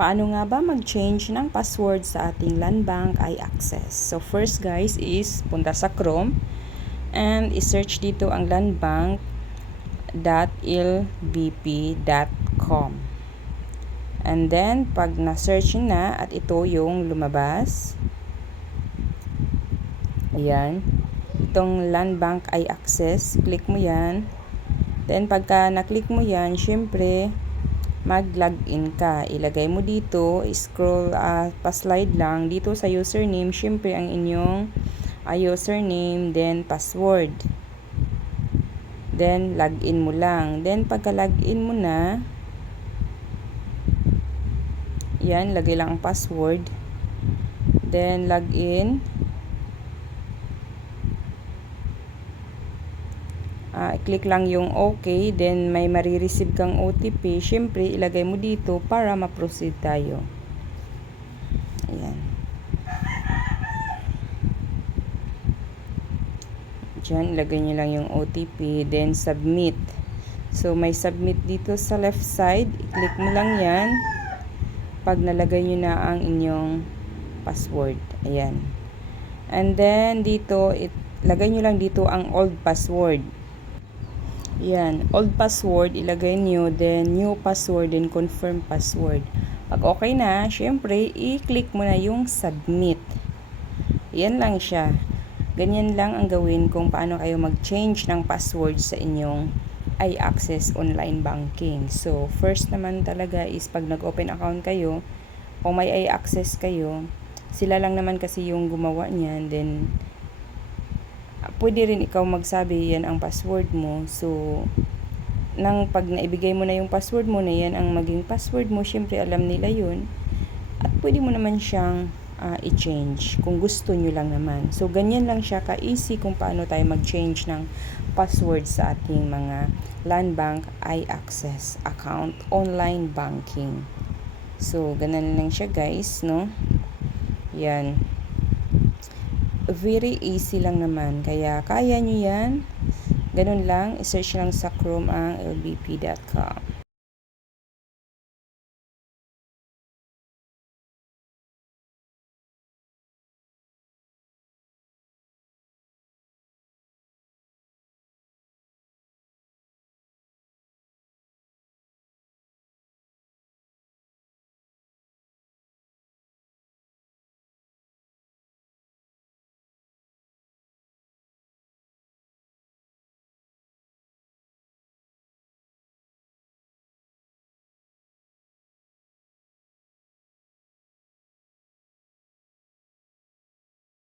Paano nga ba mag-change ng password sa ating Landbank iAccess? So first guys is punta sa Chrome and i-search dito ang landbank.lbp.com. And then pag na-search na at ito yung lumabas, ayan, itong Landbank iAccess, click mo yan. Then pagka na-click mo yan, syempre mag-login ka. Ilagay mo dito, scroll pa-slide lang dito sa username, syempre ang inyong username, then password. Then login mo lang. Then pagka login mo na, yan, lagay lang ang password. Then login. Click lang yung OK, then may marireceive kang OTP. Syempre, ilagay mo dito para ma-proceed tayo. Ayan. Diyan, ilagay nyo lang yung OTP, then submit. So, may submit dito sa left side. I-click mo lang yan. Pag nalagay nyo na ang inyong password. Ayan. And then, dito, lagay nyo lang dito ang old password. Yan, old password, ilagay nyo, then new password, then confirm password. Pag okay na, syempre, i-click mo na yung submit. Yan lang siya. Ganyan lang ang gawin kung paano kayo mag-change ng password sa inyong iAccess online banking. So, first naman talaga is pag nag-open account kayo, kung may iAccess kayo, sila lang naman kasi yung gumawa niyan, then pwede rin ikaw magsabi yan ang password mo. So, pag naibigay mo na yung password mo na yan ang maging password mo, syempre alam nila yun. At pwede mo naman siyang i-change kung gusto nyo lang naman. So, ganyan lang siya ka-easy kung paano tayo mag-change ng password sa ating mga Landbank iAccess account online banking. So, ganun lang siya guys, no? Yan. Very easy lang naman. Kaya kaya nyo yan. Ganun lang. I-search lang sa Chrome ang lbp.com.